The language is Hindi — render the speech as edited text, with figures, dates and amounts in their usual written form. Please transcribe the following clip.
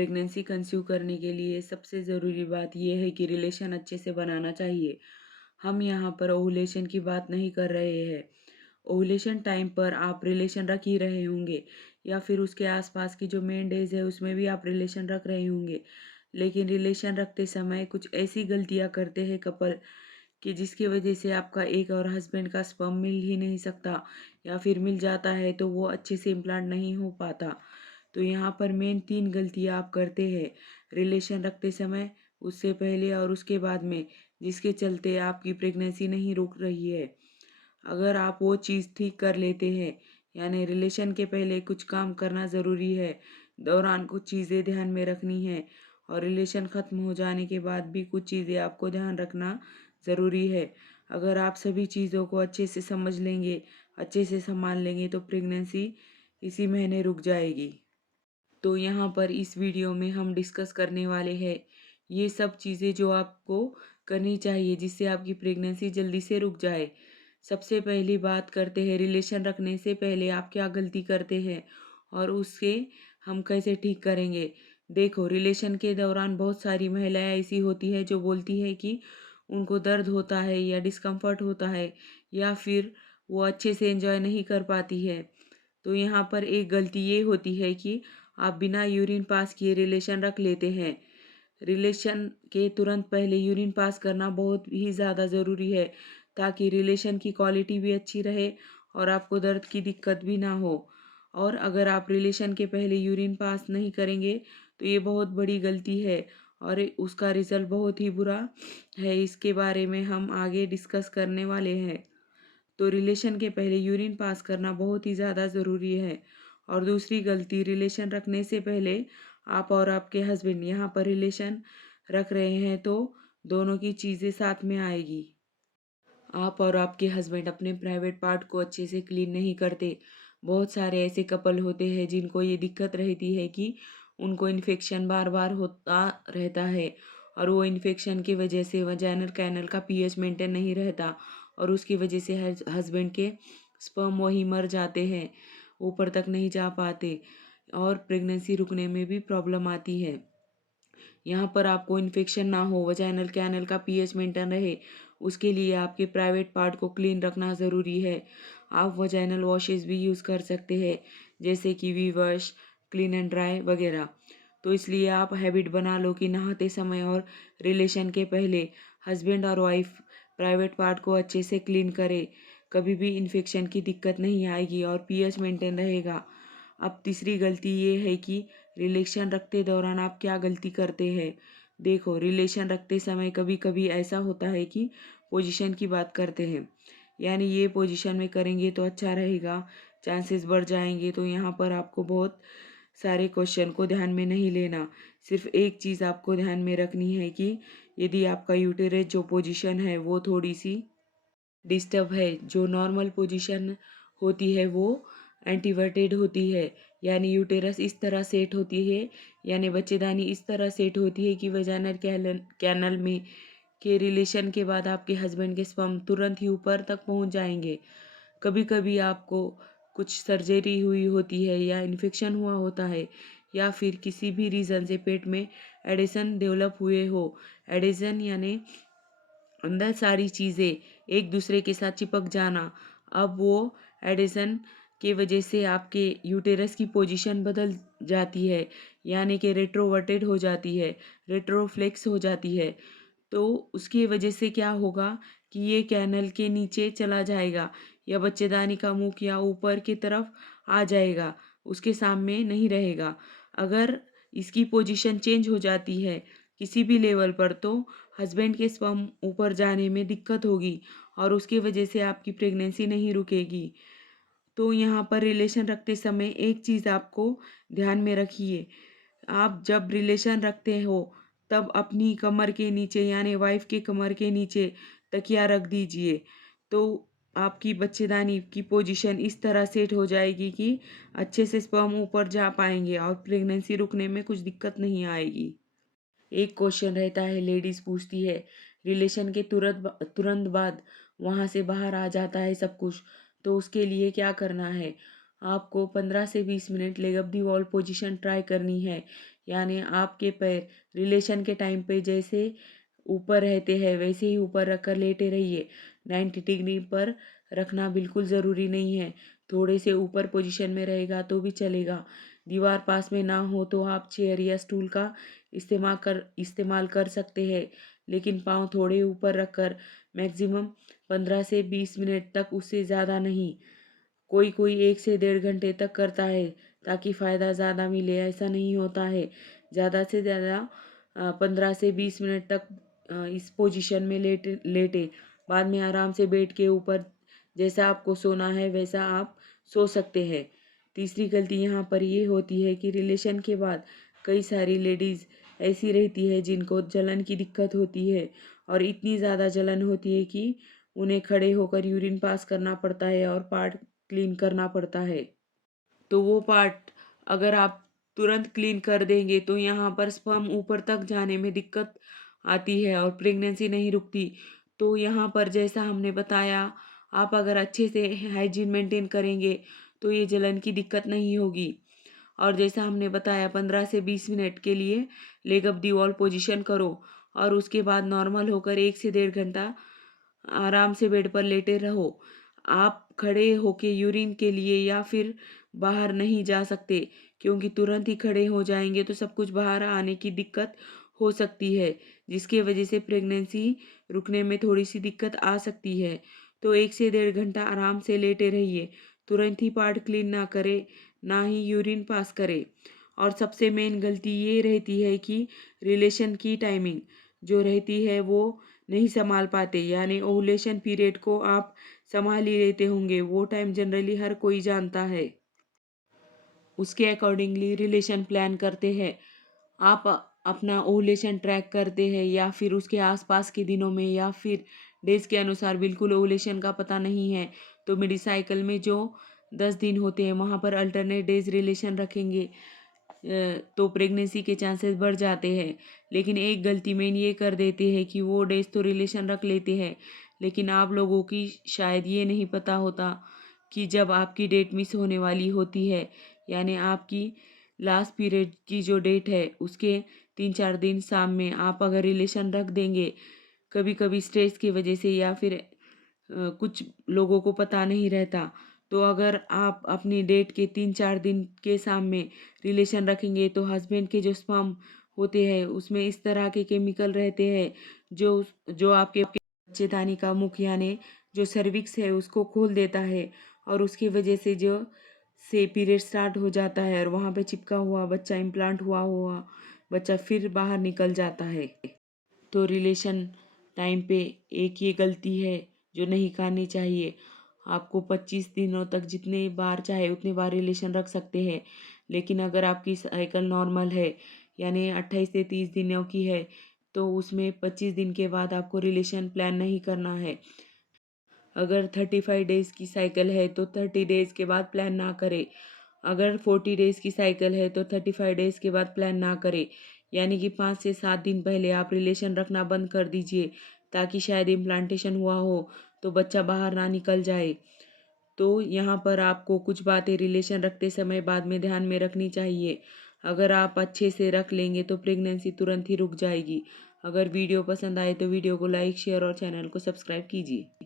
प्रेगनेंसी कंसीव करने के लिए सबसे ज़रूरी बात ये है कि रिलेशन अच्छे से बनाना चाहिए। हम यहाँ पर ओव्यूलेशन की बात नहीं कर रहे हैं। ओव्यूलेशन टाइम पर आप रिलेशन रख ही रहे होंगे या फिर उसके आसपास की जो मेन डेज़ है उसमें भी आप रिलेशन रख रहे होंगे। लेकिन रिलेशन रखते समय कुछ ऐसी गलतियाँ करते हैं कपल कि जिसकी वजह से आपका एक और हस्बैंड का स्पर्म मिल ही नहीं सकता, या फिर मिल जाता है तो वो अच्छे से इम्प्लांट नहीं हो पाता। तो यहाँ पर मेन 3 गलतियाँ आप करते हैं रिलेशन रखते समय, उससे पहले और उसके बाद में, जिसके चलते आपकी प्रेगनेंसी नहीं रुक रही है। अगर आप वो चीज़ ठीक कर लेते हैं, यानी रिलेशन के पहले कुछ काम करना ज़रूरी है, दौरान कुछ चीज़ें ध्यान में रखनी है, और रिलेशन ख़त्म हो जाने के बाद भी कुछ चीज़ें आपको ध्यान रखना ज़रूरी है। अगर आप सभी चीज़ों को अच्छे से समझ लेंगे, अच्छे से संभाल लेंगे तो प्रेगनेंसी इसी महीने रुक जाएगी। तो यहाँ पर इस वीडियो में हम डिस्कस करने वाले हैं ये सब चीज़ें जो आपको करनी चाहिए जिससे आपकी प्रेगनेंसी जल्दी से रुक जाए। सबसे पहली बात करते हैं रिलेशन रखने से पहले आप क्या गलती करते हैं और उसके हम कैसे ठीक करेंगे। देखो, रिलेशन के दौरान बहुत सारी महिलाएं ऐसी होती है जो बोलती है कि उनको दर्द होता है या डिस्कम्फर्ट होता है, या फिर वो अच्छे से एंजॉय नहीं कर पाती है। तो यहाँ पर एक गलती ये होती है कि आप बिना यूरिन पास किए रिलेशन रख लेते हैं। रिलेशन के तुरंत पहले यूरिन पास करना बहुत ही ज़्यादा ज़रूरी है, ताकि रिलेशन की क्वालिटी भी अच्छी रहे और आपको दर्द की दिक्कत भी ना हो। और अगर आप रिलेशन के पहले यूरिन पास नहीं करेंगे तो ये बहुत बड़ी गलती है और उसका रिज़ल्ट बहुत ही बुरा है। इसके बारे में हम आगे डिस्कस करने वाले हैं। तो रिलेशन के पहले यूरिन पास करना बहुत ही ज़्यादा ज़रूरी है। और दूसरी गलती, रिलेशन रखने से पहले आप और आपके हस्बैंड यहाँ पर रिलेशन रख रहे हैं तो दोनों की चीज़ें साथ में आएगी। आप और आपके हस्बैंड अपने प्राइवेट पार्ट को अच्छे से क्लीन नहीं करते। बहुत सारे ऐसे कपल होते हैं जिनको ये दिक्कत रहती है कि उनको इन्फेक्शन बार बार होता रहता है, और वो इन्फेक्शन की वजह से वजाइनल कैनल का पीएच मेंटेन नहीं रहता, और उसकी वजह से हस्बैंड के स्पर्म वही मर जाते हैं, ऊपर तक नहीं जा पाते, और प्रेगनेंसी रुकने में भी प्रॉब्लम आती है। यहाँ पर आपको इन्फेक्शन ना हो, वजाइनल कैनल का पीएच मेंटेन रहे, उसके लिए आपके प्राइवेट पार्ट को क्लीन रखना ज़रूरी है। आप वजाइनल वॉशेस भी यूज़ कर सकते हैं, जैसे कि we wash, clean and dry वगैरह। तो इसलिए आप हैबिट बना लो कि नहाते समय और रिलेशन के पहले हस्बैंड और वाइफ प्राइवेट पार्ट को अच्छे से क्लीन करें। कभी भी इन्फेक्शन की दिक्कत नहीं आएगी और पीएच मेंटेन रहेगा। अब तीसरी गलती ये है कि रिलेशन रखते दौरान आप क्या गलती करते हैं। देखो, रिलेशन रखते समय कभी कभी ऐसा होता है कि पोजीशन की बात करते हैं, यानी ये पोजीशन में करेंगे तो अच्छा रहेगा, चांसेस बढ़ जाएंगे। तो यहाँ पर आपको बहुत सारे क्वेश्चन को ध्यान में नहीं लेना। सिर्फ एक चीज़ आपको ध्यान में रखनी है कि यदि आपका यूटेरस जो पोजीशन है वो थोड़ी सी डिस्टर्ब है, जो नॉर्मल पोजीशन होती है वो एंटीवर्टेड होती है, यानी यूटेरस इस तरह सेट होती है, यानी बच्चेदानी इस तरह सेट होती है कि वजाइनल कैनल में के रिलेशन के बाद आपके हस्बैंड के स्पर्म तुरंत ही ऊपर तक पहुंच जाएंगे। कभी कभी आपको कुछ सर्जरी हुई होती है या इन्फेक्शन हुआ होता है, या फिर किसी भी रीज़न से पेट में एडिशन डेवलप हुए हो। एडिशन यानी अंदर सारी चीज़ें एक दूसरे के साथ चिपक जाना। अब वो एडिशन की वजह से आपके यूटेरस की पोजीशन बदल जाती है, यानी कि रेट्रोवर्टेड हो जाती है, रेट्रोफ्लेक्स हो जाती है। तो उसकी वजह से क्या होगा कि ये कैनल के नीचे चला जाएगा, या बच्चेदानी का मुख या ऊपर की तरफ आ जाएगा, उसके सामने नहीं रहेगा। अगर इसकी पोजीशन चेंज हो जाती है किसी भी लेवल पर तो हस्बैंड के स्पर्म ऊपर जाने में दिक्कत होगी, और उसकी वजह से आपकी प्रेगनेंसी नहीं रुकेगी। तो यहाँ पर रिलेशन रखते समय एक चीज़ आपको ध्यान में रखिए, आप जब रिलेशन रखते हो तब अपनी कमर के नीचे यानी वाइफ के कमर के नीचे तकिया रख दीजिए। तो आपकी बच्चेदानी की पोजीशन इस तरह सेट हो जाएगी कि अच्छे से स्पर्म ऊपर जा पाएंगे और प्रेगनेंसी रुकने में कुछ दिक्कत नहीं आएगी। एक क्वेश्चन रहता है, लेडीज़ पूछती है, रिलेशन के तुरंत बाद वहाँ से बाहर आ जाता है सब कुछ, तो उसके लिए क्या करना है। आपको 15 से 20 minute leg up the wall position try करनी है, यानी आपके पैर रिलेशन के टाइम पे जैसे ऊपर रहते हैं वैसे ही ऊपर रखकर लेटे रहिए। 90 डिग्री पर रखना बिल्कुल ज़रूरी नहीं है। थोड़े से ऊपर पोजीशन में रहेगा तो भी चलेगा। दीवार पास में ना हो तो आप चेयर या स्टूल का इस्तेमाल कर सकते हैं, लेकिन पाँव थोड़े ऊपर रखकर मैक्सिमम 15 से 20 मिनट तक, उससे ज़्यादा नहीं। कोई कोई 1 से डेढ़ घंटे तक करता है ताकि फ़ायदा ज़्यादा मिले, ऐसा नहीं होता है। ज़्यादा से ज़्यादा 15 से 20 मिनट तक इस पोजीशन में लेटे बाद में आराम से बेड के ऊपर जैसा आपको सोना है वैसा आप सो सकते हैं। तीसरी गलती यहाँ पर ये होती है कि रिलेशन के बाद कई सारी लेडीज़ ऐसी रहती है जिनको जलन की दिक्कत होती है, और इतनी ज़्यादा जलन होती है कि उन्हें खड़े होकर यूरिन पास करना पड़ता है और पार्ट क्लीन करना पड़ता है। तो वो पार्ट अगर आप तुरंत क्लीन कर देंगे तो यहाँ पर स्पर्म ऊपर तक जाने में दिक्कत आती है और प्रेगनेंसी नहीं रुकती। तो यहाँ पर जैसा हमने बताया, आप अगर अच्छे से हाइजीन मेंटेन करेंगे तो ये जलन की दिक्कत नहीं होगी। और जैसा हमने बताया 15 से 20 मिनट के लिए leg up the wall position करो, और उसके बाद नॉर्मल होकर 1 से डेढ़ घंटा आराम से बेड पर लेटे रहो। आप खड़े होके यूरिन के लिए या फिर बाहर नहीं जा सकते, क्योंकि तुरंत ही खड़े हो जाएंगे तो सब कुछ बाहर आने की दिक्कत हो सकती है, जिसकी वजह से प्रेगनेंसी रुकने में थोड़ी सी दिक्कत आ सकती है। तो 1 से डेढ़ घंटा आराम से लेटे रहिए। तुरंत ही पार्ट क्लीन ना करें, ना ही यूरिन पास करें। और सबसे मेन गलती ये रहती है कि रिलेशन की टाइमिंग जो रहती है वो नहीं संभाल पाते, यानी ओव्यूलेशन पीरियड को आप संभाल ही लेते होंगे, वो टाइम जनरली हर कोई जानता है। उसके अकॉर्डिंगली रिलेशन प्लान करते हैं। आप अपना ओव्यूलेशन ट्रैक करते हैं या फिर उसके आसपास के दिनों में या फिर डेज के अनुसार बिल्कुल ओव्यूलेशन का पता नहीं है, तो मिडी साइकिल में जो 10 दिन होते हैं वहाँ पर अल्टरनेट डेज रिलेशन रखेंगे तो प्रेगनेंसी के चांसेस बढ़ जाते हैं। लेकिन एक गलती मेन ये कर देते हैं कि वो डेज तो रिलेशन रख लेते हैं, लेकिन आप लोगों की शायद ये नहीं पता होता कि जब आपकी डेट मिस होने वाली होती है, यानी आपकी लास्ट पीरियड की जो डेट है उसके 3-4 दिन शाम में आप अगर रिलेशन रख देंगे, कभी कभी स्ट्रेस की वजह से या फिर कुछ लोगों को पता नहीं रहता, तो अगर आप अपनी डेट के 3-4 दिन के सामने रिलेशन रखेंगे तो हस्बैंड के जो स्पर्म होते हैं उसमें इस तरह के केमिकल रहते हैं जो जो आपके बच्चेदानी का मुख यानी जो सर्विक्स है उसको खोल देता है, और उसकी वजह से जो से पीरियड स्टार्ट हो जाता है और वहाँ पे चिपका हुआ बच्चा इम्प्लांट हुआ हुआ बच्चा फिर बाहर निकल जाता है। तो रिलेशन टाइम पे एक ये गलती है जो नहीं करनी चाहिए। आपको 25 दिनों तक जितने बार चाहे उतने बार रिलेशन रख सकते हैं, लेकिन अगर आपकी साइकिल नॉर्मल है यानी 28 से 30 दिनों की है तो उसमें 25 दिन के बाद आपको रिलेशन प्लान नहीं करना है। अगर 35 डेज़ की साइकिल है तो 30 डेज़ के बाद प्लान ना करें। अगर 40 डेज़ की साइकिल है तो 35 डेज़ के बाद प्लान ना करें। यानी कि 5 से 7 दिन पहले आप रिलेशन रखना बंद कर दीजिए, ताकि शायद इम्प्लांटेशन हुआ हो तो बच्चा बाहर ना निकल जाए। तो यहाँ पर आपको कुछ बातें रिलेशन रखते समय बाद में ध्यान में रखनी चाहिए। अगर आप अच्छे से रख लेंगे तो प्रेगनेंसी तुरंत ही रुक जाएगी। अगर वीडियो पसंद आए तो वीडियो को लाइक, शेयर और चैनल को सब्सक्राइब कीजिए।